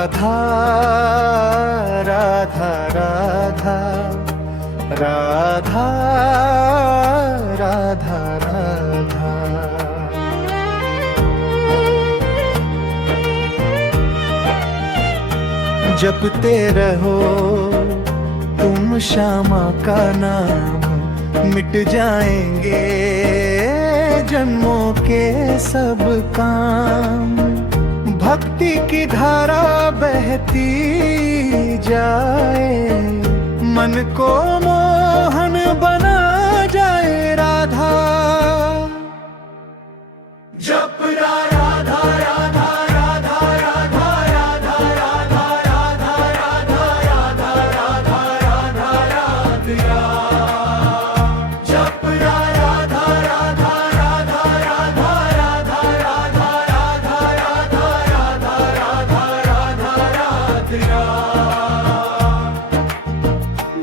राधा राधा राधा राधा राधा राधा। जपते रहो तुम श्यामा का नाम, मिट जाएंगे जन्मों के सब काम। भक्ति की धारा बहती जाए, मन को मोहन बना जाए राधा। जप राधा राधा राधा राधा राधा राधा राधा राधा राधा राधा राधा राधा। जप राधा राधा राधा राधा राधा राधा राधा राधा राधा राधा राधा।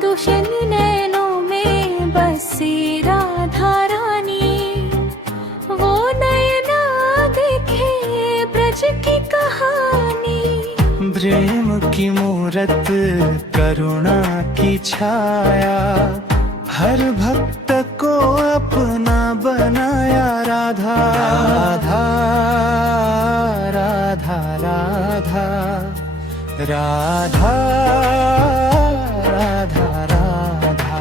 दुष्ण नैनों में बसी राधा रानी, वो नयना देखे ब्रज की कहानी। प्रेम की मूरत करुणा की छाया, हर भक्त को अपना बनाया राधा। राधा राधा राधा राधा राधा राधा।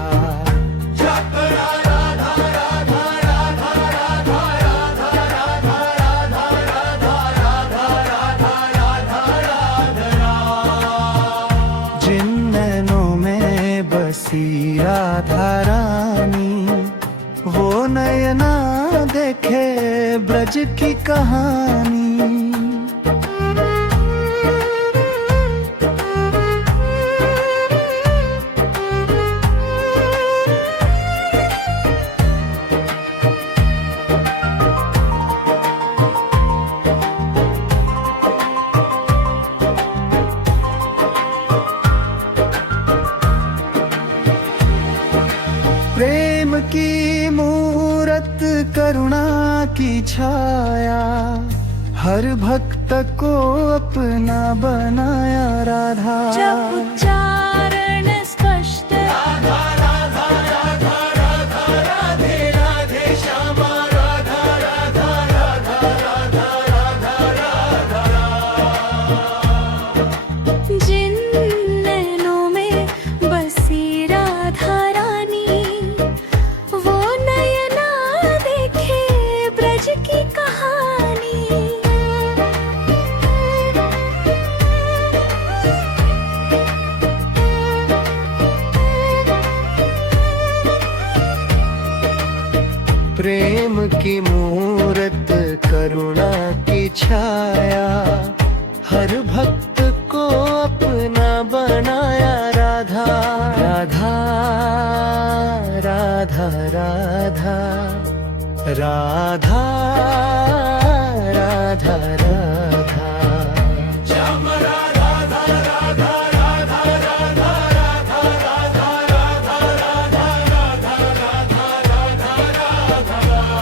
जप राधा राधा राधा राधा राधा राधा राधा राधा राधा राधा राधा। जिन नैनों में बसी राधा रानी, वो नयना देखे ब्रज की कहानी। प्रेम की मूरत करुणा की छाया, हर भक्त को अपना बनाया राधा। जब उच्चारण स्पष्ट राधा राधा राधा राधा राधे राधे श्यामा राधा राधा राधा राधा राधा राधा। जिन नैनों में बसी राधा रानी, वो नयना देखे ब्रज की कहानी। प्रेम की मूरत करुणा की छाया, हर भक्त को अपना बनाया राधा। राधा राधा राधा राधा राधा राधा। जप राधा राधा राधा राधा राधा राधा राधा राधा राधा राधा राधा। राधा राधा राधा राधा राधा राधा।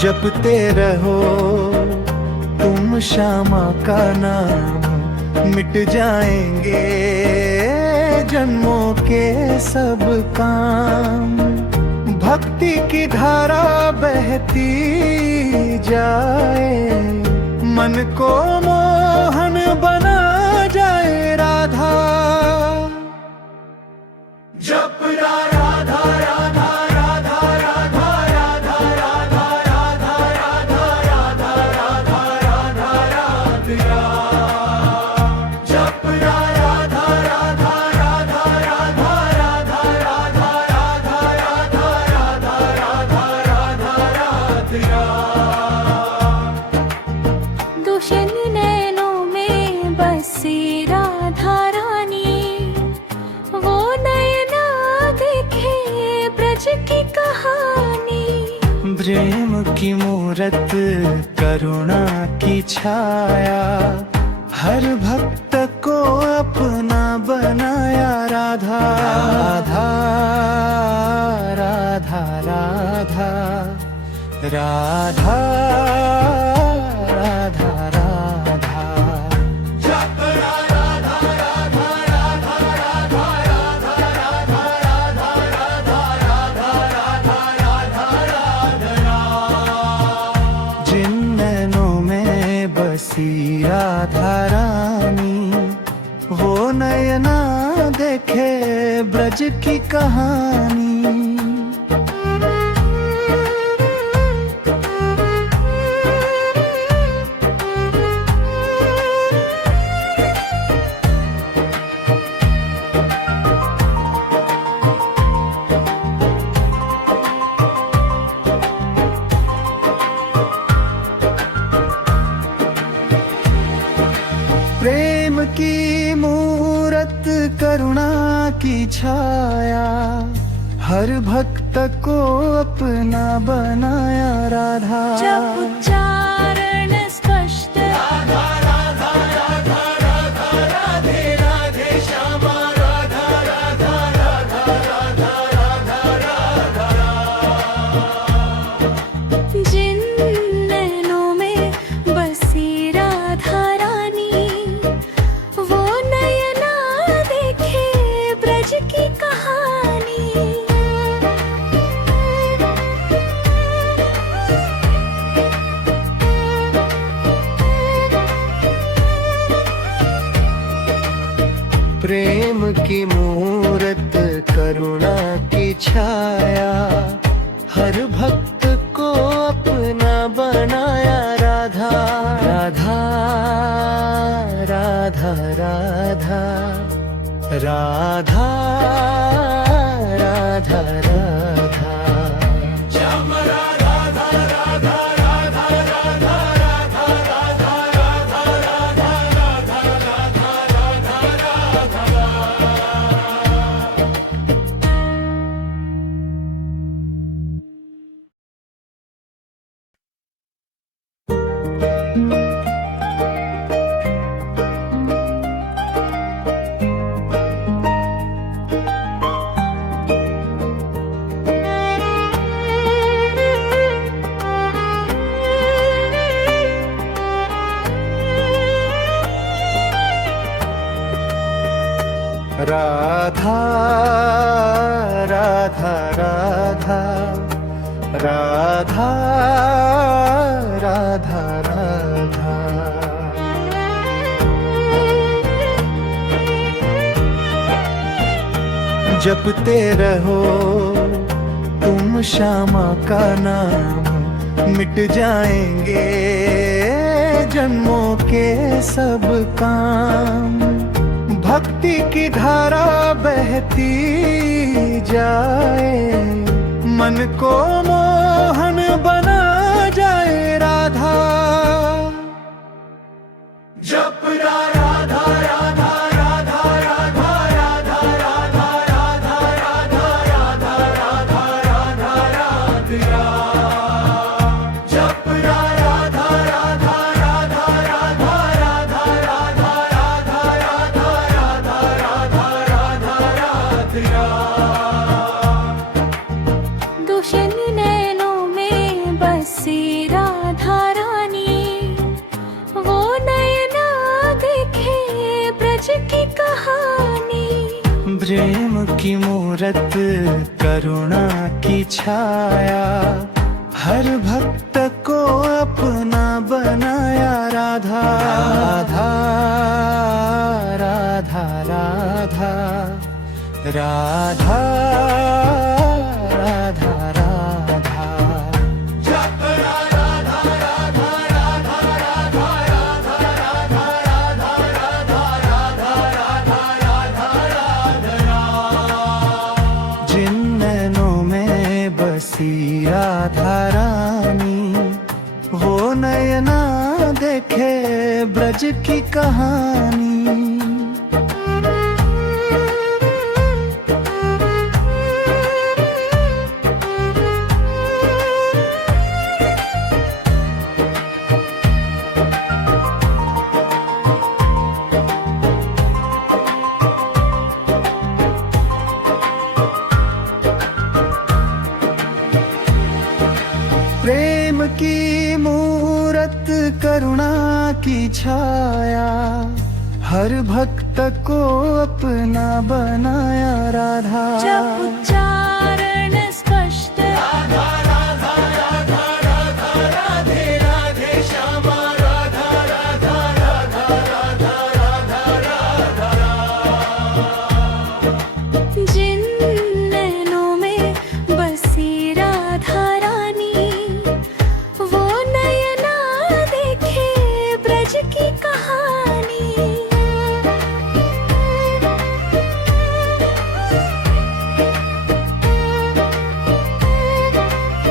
जपते रहो तुम श्यामा का नाम, मिट जाएंगे जन्मों के सब काम। भक्ति की धारा बहती जाए, मन को मोहन बना जाए राधा। जप राधा राधा राधा राधा राधा राधा राधा राधा राधा राधा राधा राधा। ब्रज की कहानी। प्रेम की मूरत करुणा की छाया, हर भक्त को अपना बनाया। राधा राधा राधा राधा राधा राधा राधा। जप राधा राधा राधा राधा राधा राधा राधा राधा राधा राधा राधा। जिन नैनों में बसी राधा रानी, वो नयना देखे ब्रज की कहानी। प्रेम की मूरत करुणा की छाया, हर भक्त को अपना बनाया। राधा जप उच्चारण स्पष्ट, राधा राधा राधा राधा राधे राधे श्यामा राधा राधा राधा राधा राधा राधा। जिन नैनों में बसी राधा रानी, वो नयना देखे ब्रज की कहानी। प्रेम की मूरत करुणा की छाया, हर भक्त को अपना बनाया। राधा राधा राधा राधा राधा राधा राधा। श्याम राधा राधा राधा राधा राधा राधा राधा राधा राधा राधा राधा राधा। राधा राधा राधा राधा राधा राधा। जपते रहो तुम श्यामा का नाम, मिट जाएंगे जन्मों के सब काम। भक्ति की धारा बहती जाए, मन को मोहन बना जाए। राधा जप राधा राधा राधा राधा राधा राधा राधा राधा राधा राधा राधा राधा। जप राधा राधा राधा राधा राधा राधा राधा राधा राधा राधा राधा। दूषण नैनों में बसी राधा रानी, वो नयना देखे ब्रज की कहानी। प्रेम की मूरत करुणा की छाया, हर भक्त को अपना बनाया। राधा राधा राधा राधा राधा राधा। जप राधा राधा राधा राधा राधा राधा राधा राधा राधा राधा राधा। जिन नैनों में बसी राधा रानी, वो नयना देखे ब्रज की कहानी। प्रेम की मूरत करुणा की छाया, हर भक्त को अपना बनाया राधा। जब